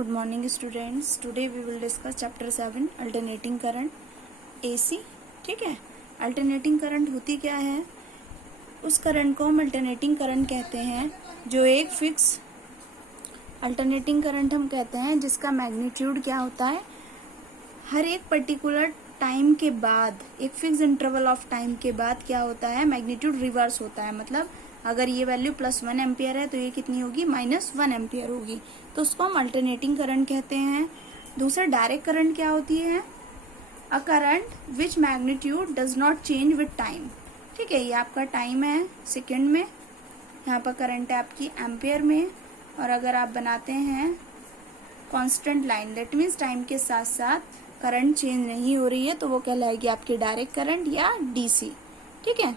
Good morning students. Today we will discuss chapter 7 alternating current AC. ठीक है, alternating current होती क्या है? उस करंट को हम अल्टरनेटिंग करंट कहते हैं जो एक फिक्स अल्टरनेटिंग करंट हम कहते हैं जिसका मैग्नीट्यूड क्या होता है, हर एक पर्टिकुलर टाइम के बाद, एक फिक्स इंटरवल ऑफ टाइम के बाद क्या होता है, मैग्नीट्यूड रिवर्स होता है। मतलब अगर ये वैल्यू +1 एम्पियर है तो ये कितनी होगी, -1 एम्पियर होगी। तो उसको हम अल्टरनेटिंग करंट कहते हैं। दूसरा डायरेक्ट करंट क्या होती है? A current which magnitude does not change with time. ठीक है, ये आपका टाइम है सेकेंड में, यहाँ पर करंट है आपकी एम्पियर में, और अगर आप बनाते हैं constant line, that means time के साथ साथ करंट चेंज नहीं हो रही है, तो वो कहलाएगी आपकी डायरेक्ट करंट या डीसी। ठीक है,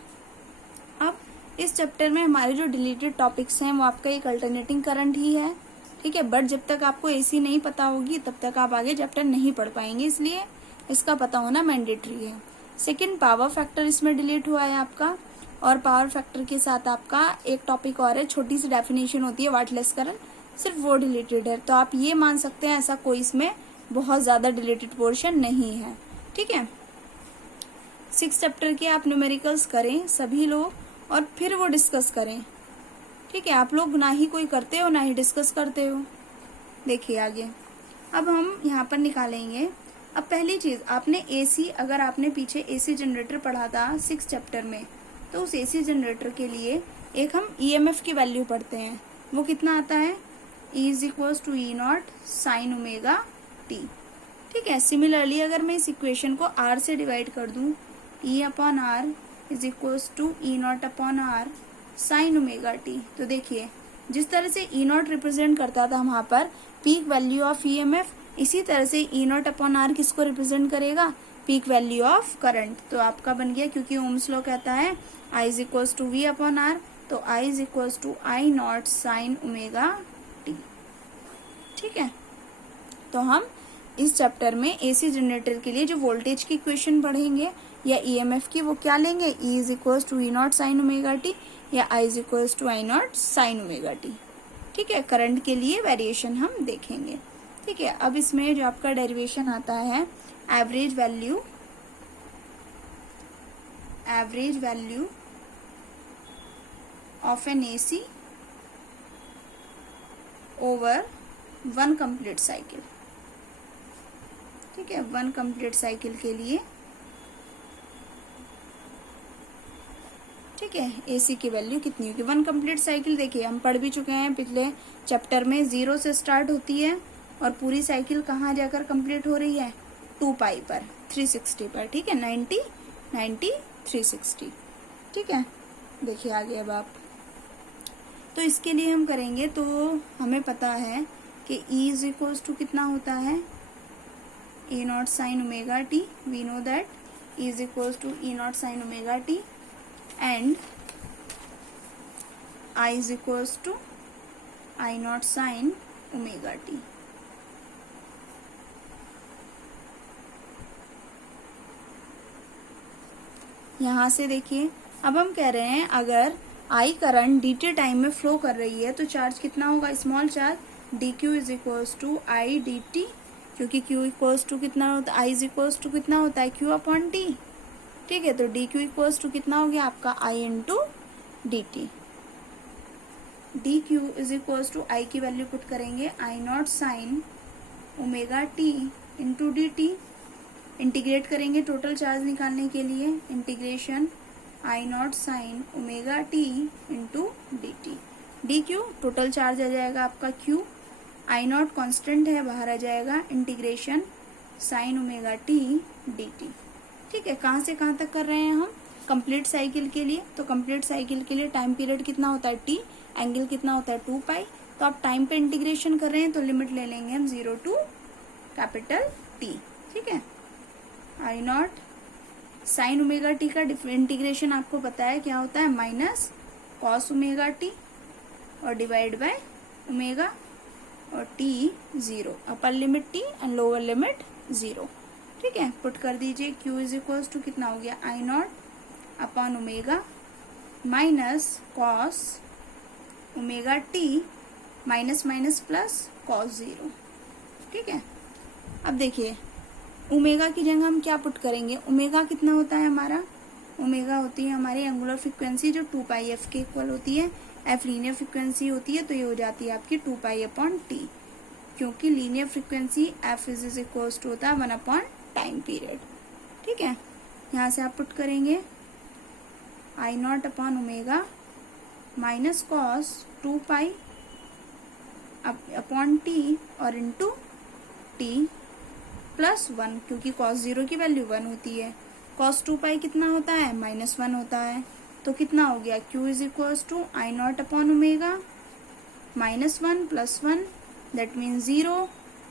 अब इस चैप्टर में हमारे जो डिलीटेड टॉपिक्स हैं वो आपका एक अल्टरनेटिंग करंट ही है। ठीक है, बट जब तक आपको एसी नहीं पता होगी तब तक आप आगे चैप्टर नहीं पढ़ पाएंगे, इसलिए इसका पता होना मैंडेटरी है। सेकंड, पावर फैक्टर इसमें डिलीट हुआ है आपका, और पावर फैक्टर के साथ आपका एक टॉपिक और है, छोटी सी डेफिनेशन होती है वाटलेस करंट, सिर्फ वो डिलीटेड है। तो आप ये मान सकते हैं ऐसा कोई इसमें बहुत ज्यादा डिलीटेड पोर्शन नहीं है। ठीक है, 6 चैप्टर के आप न्यूमेरिकल्स करें सभी लोग और फिर वो डिस्कस करें। ठीक है, आप लोग ना ही कोई करते हो ना ही डिस्कस करते हो। देखिए आगे, अब हम यहाँ पर निकालेंगे। अब पहली चीज, आपने एसी, अगर आपने पीछे एसी जनरेटर पढ़ा था 6 चैप्टर में, तो उस एसी जनरेटर के लिए एक हम ईएमएफ की वैल्यू पढ़ते हैं। वो कितना आता है, E = E0 sin omega t। ठीक है, सिमिलरली अगर मैं इस इक्वेशन को R से डिवाइड कर दूं, E/R = E0/R sin omega t। तो देखिए, जिस तरह से E0 रिप्रेजेंट करता था वहां पर पीक वैल्यू ऑफ ईएमएफ, इसी तरह से E0/R किसको रिप्रेजेंट करेगा, पीक वैल्यू ऑफ करंट। तो आपका बन गया, क्योंकि ओम्स लॉ कहता है I = V/R, तो I = I0 sin omega t। ठीक है, तो हम इस चैप्टर में एसी जनरेटर के लिए जो वोल्टेज की इक्वेशन पढ़ेंगे या ईएमएफ की, वो क्या लेंगे, E = E0 sin omega t या I = I0 sin omega t। ठीक है, करंट के लिए वेरिएशन हम देखेंगे। ठीक है, अब इसमें जो आपका डेरिवेशन आता है, average value of N AC over 1 complete cycle. ठीक है, 1 कंप्लीट साइकिल के लिए, ठीक है, एसी की वैल्यू कितनी होगी 1 कंप्लीट साइकिल। देखिए हम पढ़ भी चुके हैं पिछले चैप्टर में, 0 से स्टार्ट होती है और पूरी साइकिल कहाँ जाकर कंप्लीट हो रही है, 2 पाई पर, 360 पर। ठीक है, 90, 90, 360। ठीक है, देखिए आगे अब आप, तो इसके लिए हम करेंगे, तो हमें पता है कि E = कितना होता है, E0 sin omega t। We know that E = E0 sin omega t and I = I0 sin omega t। यहाँ से देखिए, अब हम कह रहे हैं अगर I करंट dt टाइम में फ्लो कर रही है तो चार्ज कितना होगा, small charge, dq = I dt, क्योंकि q = कितना होता है, I = कितना होता है, q/t। ठीक है, तो dq = कितना हो गया आपका, I × dt। dq = I की वैल्यू पुट करेंगे, I0 sin omega t × dt। Integrate करेंगे टोटल चार्ज निकालने के लिए, integration I0 sin omega t × dt। dq total charge आ जाएगा आपका q, I0 कांस्टेंट है बाहर आ जाएगा, integration sin omega t dt। ठीक है, कहाँ से कहाँ तक कर रहे हैं हम, कंप्लीट साइकिल के लिए। तो कंप्लीट साइकिल के लिए टाइम पीरियड कितना होता है, t, एंगल कितना होता है, 2 पाई। तो आप टाइम पे इंटीग्रेशन कर रहे हैं तो लिमिट ले लेंगे हम 0 to T। ठीक है, I0 sin ओमेगा t का इंटीग्रेशन आपको पता है क्या होता है, -cos ओमेगा t और डिवाइड बाय ओमेगा, और t 0, upper limit t and lower limit 0। ठीक है, पुट कर दीजिए, q = कितना हो गया, I0 omega -cos omega t minus minus plus cos 0। ठीक है। अब देखिए ओमेगा की जगह हम क्या पुट करेंगे, ओमेगा कितना होता है हमारा, ओमेगा होती है हमारी एंगुलर फ्रीक्वेंसी जो 2 पाई एफ के इक्वल होती है, एफ लीनियर फ्रीक्वेंसी होती है, तो ये हो जाती है आपकी 2 पाई अपॉन टी, क्योंकि linear frequency F is equals to होता है 1 अपॉन टाइम पीरियड। ठीक है, यहाँ से आप पुट करेंगे I naught upon omega minus cos 2 pi upon t और इंटू टी प्लस 1, क्योंकि कॉस 0 की वैल्यू 1 होती है। कॉस 2 पाई कितना होता है, -1 होता है, तो कितना हो गया Q is equals to I naught upon omega -1 plus 1 that mean 0।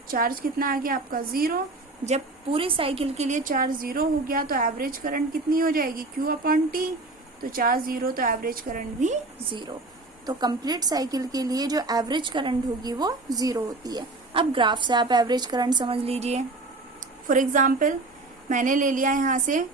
Charge कितना आ गया आपका 0। जब पूरी साइकिल के लिए चार्ज 0 हो गया तो एवरेज करंट कितनी हो जाएगी Q अपॉन टी, तो चार्ज 0 तो एवरेज करंट भी 0। तो कंप्लीट साइकिल के लिए जो एवरेज करंट होगी वो 0 होती है। अब ग्राफ से आप एवरेज करंट समझ लीजिए। फॉर एग्जाम्पल मैंने ले लिया यहाँ से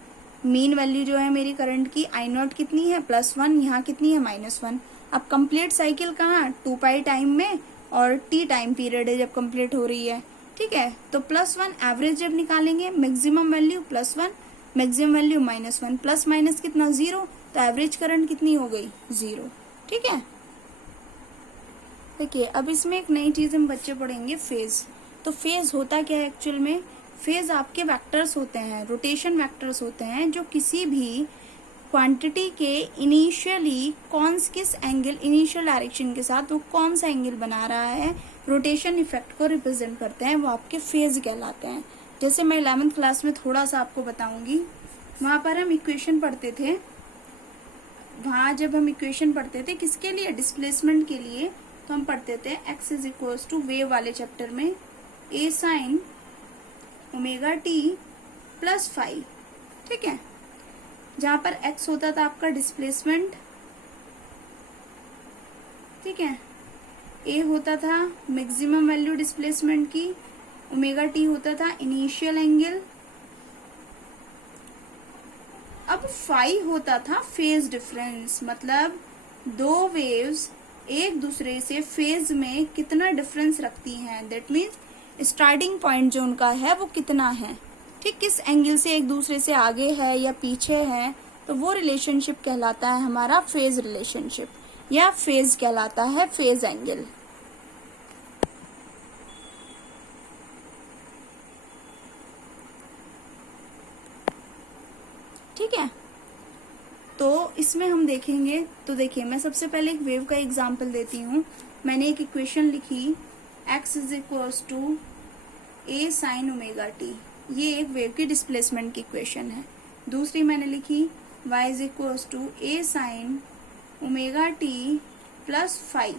मीन वैल्यू जो है मेरी करंट की आई नॉट कितनी है +1, यहाँ कितनी है -1। अब कंप्लीट साइकिल कहाँ 2 पाई टाइम में और टी टाइम पीरियड है जब कंप्लीट हो रही है। ठीक है, तो +1 एवरेज जब निकालेंगे maximum value +1 maximum value -1 plus minus कितना 0, तो एवरेज करंट कितनी हो गई 0। ठीक है, देखिए अब इसमें एक नई चीज हम बच्चे पढ़ेंगे फेज। तो फेज होता क्या है एक्चुअल में, फेज आपके वेक्टर्स होते हैं, रोटेशन वेक्टर्स होते हैं जो किसी भी क्वांटिटी के इनिशियली किस एंगल इनिशियल डायरेक्शन के साथ वो कौन सा एंगल बना रहा है रोटेशन इफेक्ट को रिप्रेजेंट करते हैं, वो आपके फेज कहलाते हैं। जैसे मैं 11th क्लास में थोड़ा सा आपको बताऊंगी, वहां पर हम इक्वेशन पढ़ते थे, वहां जब हम इक्वेशन पढ़ते थे किसके लिए, डिस्प्लेसमेंट के लिए, तो हम पढ़ते थे x is equals to wave वाले चैप्टर में a sine omega t plus phi. ठीक है, जहां पर x होता था आपका डिस्प्लेसमेंट, ठीक है, a होता था मैक्सिमम वैल्यू डिस्प्लेसमेंट की, ओमेगा टी होता था इनिशियल एंगल, अब फाई होता था फेज डिफरेंस, मतलब दो वेव्स एक दूसरे से फेज में कितना डिफरेंस रखती हैं, दैट मीन्स स्टार्टिंग पॉइंट जो उनका है वो कितना है, ठीक, किस एंगल से एक दूसरे से आगे है या पीछे है, तो वो रिलेशनशिप कहलाता है हमारा फेज रिलेशनशिप, या फेज कहलाता है फेज एंगल। ठीक है, तो इसमें हम देखेंगे, तो देखिए मैं सबसे पहले एक वेव का एग्जांपल देती हूँ। मैंने एक इक्वेशन लिखी x is equals to a sine omega t, ये एक वेव की डिस्प्लेसमेंट की इक्वेशन है। दूसरी मैंने लिखी y is equals to a sine omega t plus phi.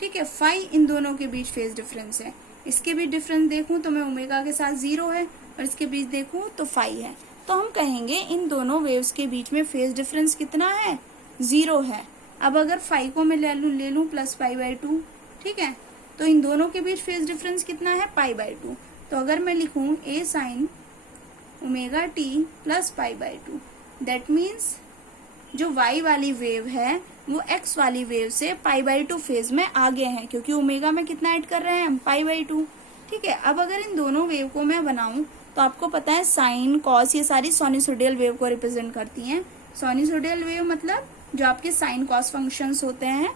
ठीक है, फाई इन दोनों के बीच फेज डिफरेंस है, इसके बीच डिफरेंस देखूं तो मैं ओमेगा के साथ 0 है और इसके बीच देखूं तो फाई है, तो हम कहेंगे इन दोनों वेव्स के बीच में फेज डिफरेंस कितना है 0 है। अब अगर फाई को मैं ले लूं प्लस π/2, ठीक है, तो इन दोनों के बीच फेज डिफरेंस कितना है π/2। तो अगर मैं लिखूं a sine omega t plus π/2, that means जो y वाली वेव है वो x वाली वेव से π/2 फेज में आगे है, क्योंकि ओमेगा में कितना ऐड कर रहे हैं हम π/2। ठीक है, अब अगर इन दोनों वेव को मैं बनाऊं तो आपको पता है साइन कॉस ये सारी साइनसोइडल वेव को रिप्रेजेंट करती हैं। साइनसोइडल वेव मतलब जो आपके साइन कॉस फंक्शंस होते हैं,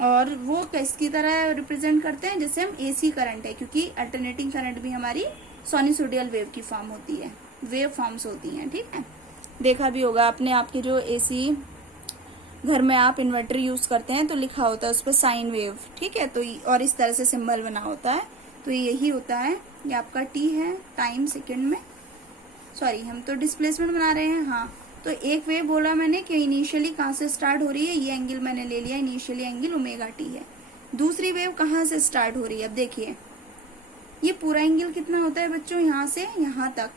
और वो किसकी तरह रिप्रेजेंट करते हैं, जैसे हम एसी करंट है, क्योंकि अल्टरनेटिंग करंट भी हमारी साइनसोइडल वेव की फॉर्म होती है, वेव फॉर्म्स होती हैं। ठीक है, देखा भी होगा आपने, आपके जो एसी घर में आप इन्वर्टर यूज करते हैं तो लिखा होता है उस पर साइन वेव। ठीक है, तो और इस तरह से सिंबल बना होता है, तो यही होता है, ये आपका टी है टाइम सेकंड में, सॉरी हम तो डिस्प्लेसमेंट बना रहे हैं। हाँ, तो एक वेव बोला मैंने कि इनिशियली कहाँ से स्टार्ट हो रही है, ये एंगल मैंने ले लिया, इनिशियली एंगल ओमेगा टी है। दूसरी वेव कहाँ से स्टार्ट हो रही है, अब देखिए ये पूरा एंगल कितना होता है बच्चों, यहाँ से यहाँ तक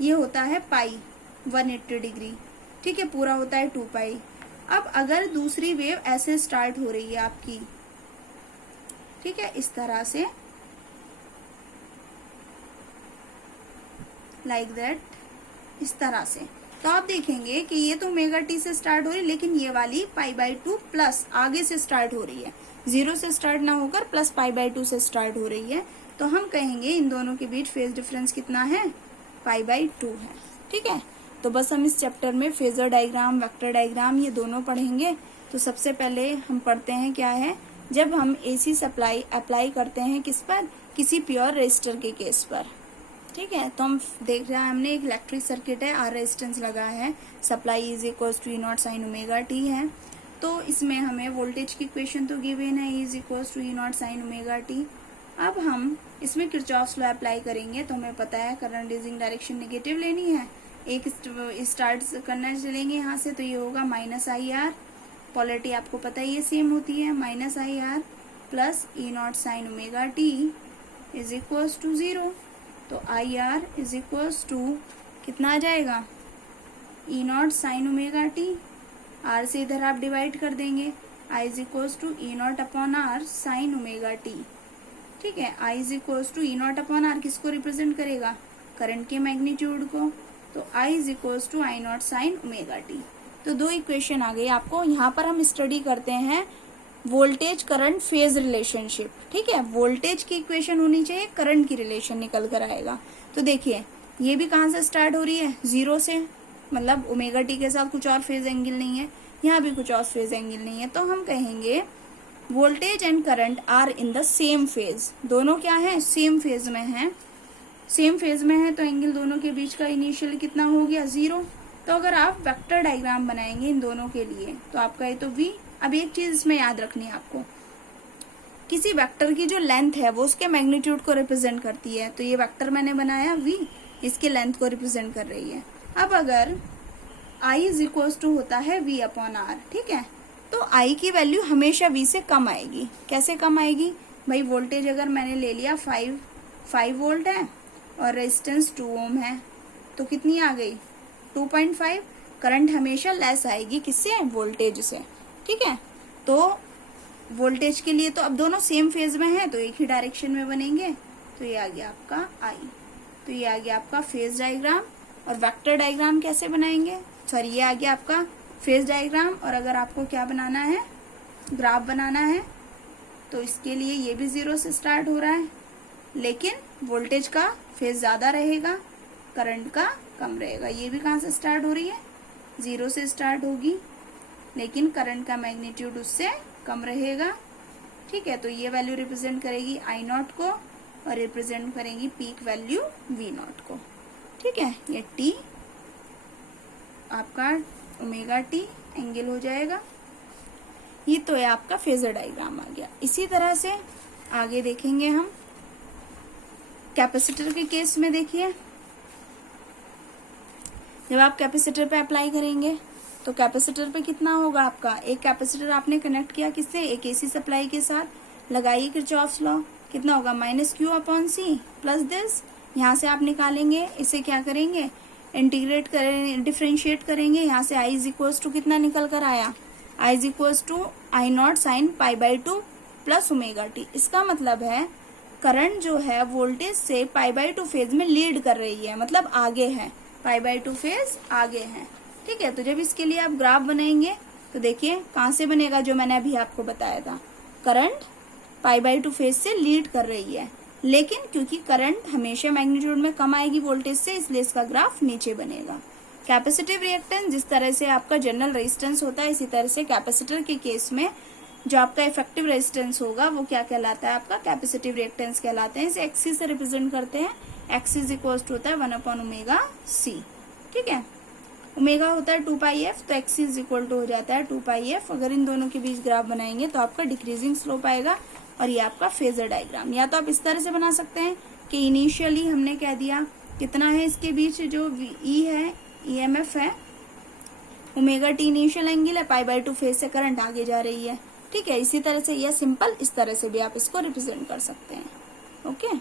ये होता है पाई 180 डिग्री। ठीक है, पूरा होता है 2 पाई। अब अगर दूसरी वेव ऐसे स्टार्ट हो रही है आपकी, ठीक है, इस तरह से लाइक दैट, इस तरह से, तो आप देखेंगे कि ये तो ओमेगा टी से स्टार्ट हो रही है, लेकिन ये वाली π/2 प्लस आगे से स्टार्ट हो रही है, 0 से स्टार्ट ना होकर प्लस π/2 से स्टार्ट हो रही है, तो हम कहेंगे इन दोनों के बीच फेज डिफरेंस कितना है, π/2 है। ठीक है, तो बस हम इस चैप्टर में फेजर डायग्राम, वेक्टर डायग्राम ये दोनों पढ़ेंगे। तो सबसे पहले हम पढ़ते हैं क्या है, जब हम एसी सप्लाई अप्लाई करते हैं किस पर, किसी प्योर रेजिस्टर के केस पर। ठीक है, तो हम देख रहे हैं हमने एक इलेक्ट्रिक सर्किट है, आर रेजिस्टेंस लगा है, supply is equal to E0 sin ωt है। तो इसमें हमें वोल्टेज की इक्वेशन तो गिवन है, E is equal to E0 sin ωt। अब हम इसमें किरचॉफ्स लॉ अप्लाई करेंगे, तो हमें पता है करंट डिजिंग डायरेक्शन नेगेटिव लेनी है, एक स्टार्ट करना चलेंगे यहाँ से, तो ये होगा -IR, पोलैरिटी आपको पता है ये सेम होती है, -IR plus E0 sin ωt is equal to 0। तो IR इज इक्वल टू कितना आ जाएगा, E0 sin ωt, R से इधर आप डिवाइड कर देंगे, I is equal to E0 upon R sin ωt। ठीक है, I is equal to E0 upon R किसको रिप्रेजेंट करेगा, करंट के मैग्नीट्यूड को, तो I is equal to I0 sin ωt। तो दो इक्वेशन आ गई आपको। यहाँ पर हम स्टडी करते हैं वोल्टेज करंट फेज रिलेशनशिप। ठीक है, वोल्टेज की इक्वेशन होनी चाहिए, करंट की रिलेशन निकल कर आएगा। तो देखिए ये भी कहाँ से स्टार्ट हो रही है, 0 से, मतलब ωt के साथ कुछ और फेज एंगल नहीं है, यहाँ भी कुछ और फेज एंगल नहीं है, तो हम कहेंगे voltage and current are in the same phase. दोनों क्या है, सेम फेज में है, सेम फेज में है, तो एंगल दोनों के बीच का इनिशियल कितना हो गया, 0। तो अगर आप वेक्टर डायग्राम बनाएंगे इन दोनों के लिए, तो आपका ये तो V। अब एक चीज इसमें याद रखनी है आपको, किसी वेक्टर की जो लेंथ है वो उसके मैग्नीट्यूड को रिप्रेजेंट करती है, तो ये वेक्टर मैंने बनाया V, इसके लेंथ को रिप्रेजेंट कर रही है। अब अगर I इज इक्वल टू होता है V अपॉन R, ठीक है, तो I की वैल्यू हमेशा V से कम आएगी। कैसे कम आएगी भाई, वोल्टेज अगर मैंने ले लिया 5 वोल्ट है और रेजिस्टेंस 2 ओम है, तो कितनी आ गई, 2.5। करंट हमेशा लेस आएगी किससे, वोल्टेज से। ठीक है, तो वोल्टेज के लिए तो अब दोनों सेम फेज में है, तो एक ही डायरेक्शन में बनेंगे, तो ये आ गया आपका I। तो ये आ गया आपका फेज डायग्राम। और वेक्टर डायग्राम कैसे बनाएंगे, सॉरी ये आ गया आपका फेज डायग्राम। और अगर आपको क्या बनाना है, ग्राफ बनाना है, तो इसके लिए ये भी 0 से स्टार्ट हो रहा है, लेकिन वोल्टेज का फेज ज्यादा रहेगा, करंट का कम रहेगा। ये भी कहाँ से स्टार्ट हो रही है, 0 से स्टार्ट होगी, लेकिन करंट का मैग्नीट्यूड उससे कम रहेगा। ठीक है, तो ये वैल्यू रिप्रेजेंट करेगी I0 को और रिप्रेजेंट करेगी पीक वैल्यू V0 को। ठीक है, ये T आपका ωt एंगल हो जाएगा। ये तो है आपका फेजर डायग्राम आ गया। इसी तरह से आगे देखेंगे हम कैपेसिटर के केस में। देखिए जब आप कैपेसिटर पे अप्लाई करेंगे तो कैपेसिटर पे कितना होगा आपका, एक कैपेसिटर आपने कनेक्ट किया किससे, एक एसी सप्लाई के साथ, लगाइए किरचॉफ्स लॉ, कितना होगा -Q/C प्लस दिस, यहाँ से आप निकालेंगे, इसे क्या करेंगे, इंटीग्रेट करें, डिफरेंशिएट करेंगे, यहाँ से I इज इक्वल टू कितना निकल कर आया, I is equal to I0 sin π/2 plus ωt। इसका मतलब है करंट जो है वोल्टेज से π/2 फेज में लीड कर रही है, मतलब आगे है, π/2 फेज आगे है। ठीक है, तो जब इसके लिए आप ग्राफ बनाएंगे तो देखिए कहाँ से बनेगा, जो मैंने अभी आपको बताया था, करंट π/2 फेज से लीड कर रही है, लेकिन क्योंकि करंट हमेशा मैग्नीट्यूड में कम आएगी वोल्टेज से, इसलिए इसका ग्राफ नीचे बनेगा। कैपेसिटिव रिएक्टेंस, जिस तरह से आपका जनरल रेजिस्टेंस होता है, इसी तरह से कैपेसिटर के केस में जो आपका इफेक्टिव रेजिस्टेंस होगा वो क्या कहलाता है, आपका कैपेसिटिव रिएक्टेंस कहलाते हैं। इसे एक्सी से रिप्रेजेंट करते हैं, एक्सी इज इक्वल टू होता है 1/ωc। ठीक है, ओमेगा होता है 2πf, तो एक्सी इज इक्वल टू हो जाता है 2πf। अगर इन दोनों के बीच ग्राफ बनाएंगे तो आपका डिक्रीजिंग स्लोप आएगा, और ये आपका फेजर डायग्राम। या तो आप इस तरह से बना सकते हैं कि इनिशियली हमने कह दिया कितना है इसके बीच जो E है, EMF है, ωt इनिशियल एंगल है, π/2 फेज से करंट आगे जा रही है। ठीक है, इसी तरह से, या सिंपल इस तरह से भी आप इसको रिप्रेजेंट कर सकते हैं। ओके।